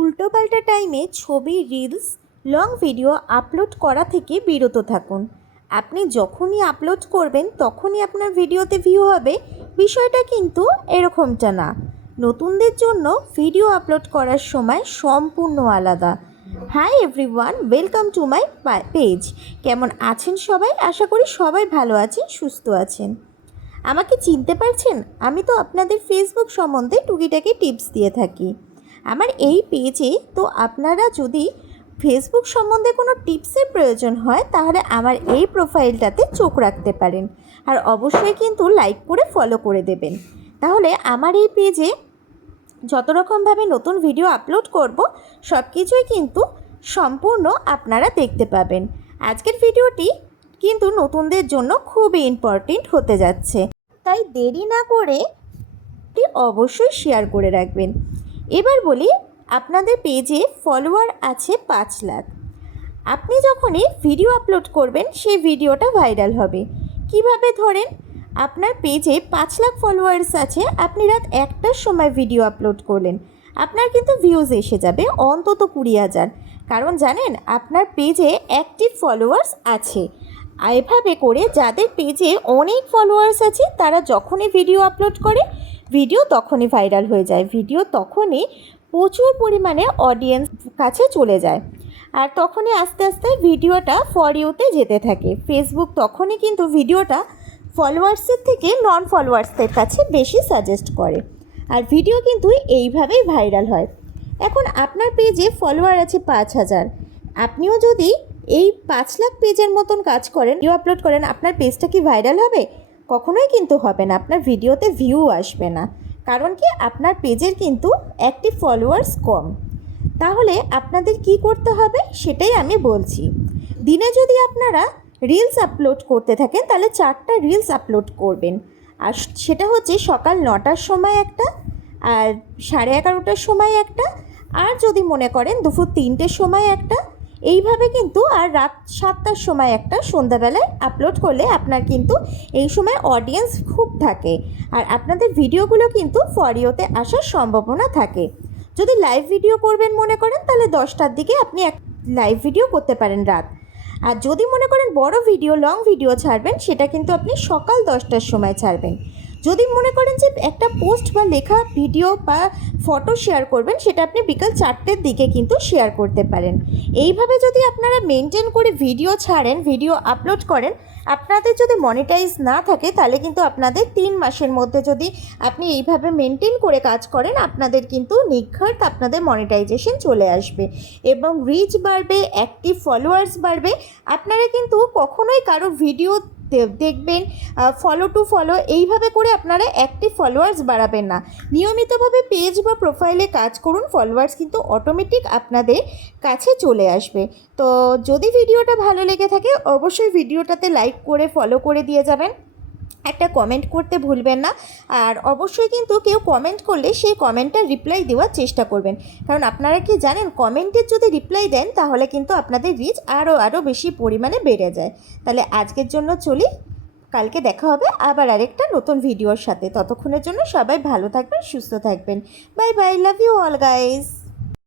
উল্টোপাল্টা টাইমে ছবি, রিলস, লং ভিডিও আপলোড করা থেকে বিরত থাকুন। আপনি যখনই আপলোড করবেন তখনই আপনার ভিডিওতে ভিউ হবে, বিষয়টা কিন্তু এরকমটা না। নতুনদের জন্য ভিডিও আপলোড করার সময় সম্পূর্ণ আলাদা। Hi everyone, welcome to my page. কেমন আছেন সবাই? আশা করি সবাই ভালো আছেন, সুস্থ আছেন। আমাকে চিনতে পারছেন? আমি তো আপনাদের ফেসবুক সম্বন্ধে টুকিটাকি টিপস দিয়ে থাকি আমার এই পেজে। তো আপনারা যদি ফেসবুক সম্বন্ধে কোনো টিপসের প্রয়োজন হয় তাহলে আমার এই প্রোফাইলটাতে চোখ রাখতে পারেন, আর অবশ্যই কিন্তু লাইক করে ফলো করে দেবেন। তাহলে আমার এই পেজে যত রকমভাবে নতুন ভিডিও আপলোড করব সব কিছুই কিন্তু সম্পূর্ণ আপনারা দেখতে পাবেন। আজকের ভিডিওটি কিন্তু নতুনদের জন্য খুবই ইম্পর্টেন্ট হতে যাচ্ছে, তাই দেরি না করে অবশ্যই শেয়ার করে রাখবেন। এবার বলি, আপনাদের পেজে ফলোয়ার আছে 5 লাখ। আপনি যখনই ভিডিও আপলোড করবেন সেই ভিডিওটা ভাইরাল হবে। কিভাবে? ধরেন আপনার পেজে 5 লাখ ফলোয়ার্স আছে, আপনি রাত 1টার সময় ভিডিও আপলোড করলেন, আপনার কিন্তু ভিউজ এসে যাবে অন্তত 20,000। কারণ জানেন আপনার পেজে অ্যাক্টিভ ফলোয়ার্স আছে। এভাবে করে যাদের পেজে অনেক ফলোয়ার্স আছে তারা যখনই ভিডিও আপলোড করে ভিডিও তখনই ভাইরাল হয়ে যায়, ভিডিও তখনই প্রচুর পরিমাণে অডিয়েন্স কাছে চলে যায়, আর তখনই আস্তে আস্তে ভিডিওটা ফর ইউতে যেতে থাকে। ফেসবুক তখনই কিন্তু ভিডিওটা ফলোয়ার্সের থেকে নন ফলোয়ার্সদের কাছে বেশি সাজেস্ট করে, আর ভিডিও কিন্তু এইভাবেই ভাইরাল হয়। এখন আপনার পেজে ফলোয়ার আছে 5,000, আপনিও যদি এই 5 লাখ পেজের মতন কাজ করেন, ভিডিও আপলোড করেন, আপনার পেজটা কি ভাইরাল হবে? কখনোই কিন্তু হবে না, আপনার ভিডিওতে ভিউ আসবে না। কারণ কি? আপনার পেজের কিন্তু অ্যাক্টিভ ফলোয়ার্স কম। তাহলে আপনাদের কি করতে হবে সেটাই আমি বলছি। দিনে যদি আপনারা রিলস আপলোড করতে থাকেন তাহলে 4টা রিলস আপলোড করবেন, আর সেটা হচ্ছে সকাল 9টার সময় একটা, আর 11:30টার সময় একটা, আর যদি মনে করেন দুপুর 3টের সময় একটা, এইভাবে কিন্তু, আর রাত 7টার সময় একটা সন্ধ্যাবেলায় আপলোড করলে আপনার কিন্তু এই সময় অডিয়েন্স খুব থাকে, আর আপনাদের ভিডিওগুলো কিন্তু ফর ইউতে আসার সম্ভাবনা থাকে। যদি লাইভ ভিডিও করবেন মনে করেন তাহলে 10টার দিকে আপনি এক লাইভ ভিডিও করতে পারেন রাত, আর যদি মনে করেন বড় ভিডিও, লং ভিডিও ছাড়বেন সেটা কিন্তু আপনি সকাল 10টার সময় ছাড়বেন। যদি মনে করেন যে একটা পোস্ট বা লেখা ভিডিও বা ফটো শেয়ার করবেন সেটা আপনি বিকাল 4টের দিকে কিন্তু শেয়ার করতে পারেন। এইভাবে যদি আপনারা মেনটেন করে ভিডিও ছাড়েন, ভিডিও আপলোড করেন, আপনাদের যদি মনিটাইজ না থাকে তাহলে কিন্তু আপনাদের 3 মাসের মধ্যে যদি আপনি এইভাবে মেনটেন করে কাজ করেন আপনাদের কিন্তু নির্ঘাত আপনাদের মনিটাইজেশন চলে আসবে এবং রিচ বাড়বে, অ্যাক্টিভ ফলোয়ার্স বাড়বে। আপনারা কিন্তু কখনোই কারো ভিডিও দেখবেন ফলো টু ফলো এইভাবে করে আপনারা অ্যাক্টিভ ফলোয়ার্স বাড়াবেন না। নিয়মিতভাবে পেজ বা প্রোফাইলে কাজ করুন, ফলোয়ার্স কিন্তু অটোমেটিক আপনাদের কাছে চলে আসবে। তো যদি ভিডিওটা ভালো লেগে থাকে অবশ্যই ভিডিওটাতে লাইক করে ফলো করে দিয়ে যাবেন, একটা কমেন্ট করতে ভুলবেন না, আর অবশ্যই কিন্তু কেউ কমেন্ট করলে সেই কমেন্টটা রিপ্লাই দেওয়ার চেষ্টা করবেন। কারণ আপনারা কি জানেন, কমেন্টের যদি রিপ্লাই দেন তাহলে কিন্তু আপনাদের রিচ আরও বেশি পরিমাণে বেড়ে যায়। তাহলে আজকের জন্য চলি, কালকে দেখা হবে আবার আরেকটা নতুন ভিডিওর সাথে। ততক্ষণের জন্য সবাই ভালো থাকবেন, সুস্থ থাকবেন। Bye bye, love you all guys.